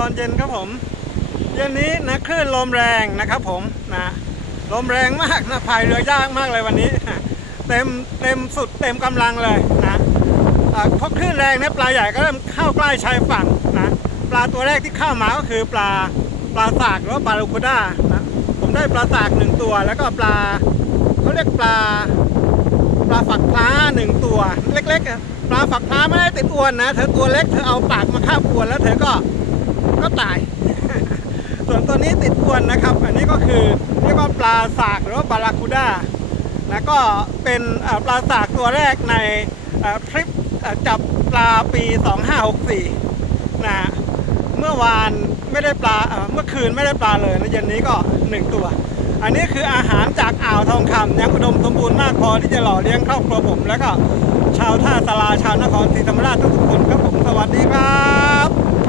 ตอนเย็นครับผม เย็นนี้นะคลื่นลมแรงนะครับผมนะลมแรงมากนะพายเรือยากมากเลยวันนี้ เต็มเต็มสุดเต็มกำลังเลยนะเพราะคลื่นแรงเนี่ยปลาใหญ่ก็เริ่มเข้าใกล้ชายฝั่งนะปลาตัวแรกที่เข้ามาก็คือปลาปลาสากหรือว่าปลาลูคูด้านะผมได้ปลาสากหนึ่งตัว แล้วก็ปลาเขาเรียกปลาปลาฝักพร้าหนึ่งตัว เล็กๆปลาฝักพร้าไม่ได้ติดอวนนะ เธอตัวเล็กเธอเอาปากมาคาบอวนแล้วเธอก็ ตัวนี้ติดอวนนะครับ อันนี้ก็คือเรียกว่าปลาสากหรือว่าบาราคูด้าแล้วก็เป็นปลาสากตัวแรกในทริปจับปลาปี 2564นะฮะเมื่อวานไม่ได้ปลาเมื่อคืนไม่ได้ปลาเลยแล้วเย็นนี้ก็หนึ่งตัว อันนี้คืออาหารจากอ่าวทองคำยังอุดมสมบูรณ์มากพอที่จะหล่อเลี้ยงครอบครัวผม แล้วก็ชาวท่าสลาชาวนครศรีธรรมราชทุกๆคนครับผมสวัสดีครับ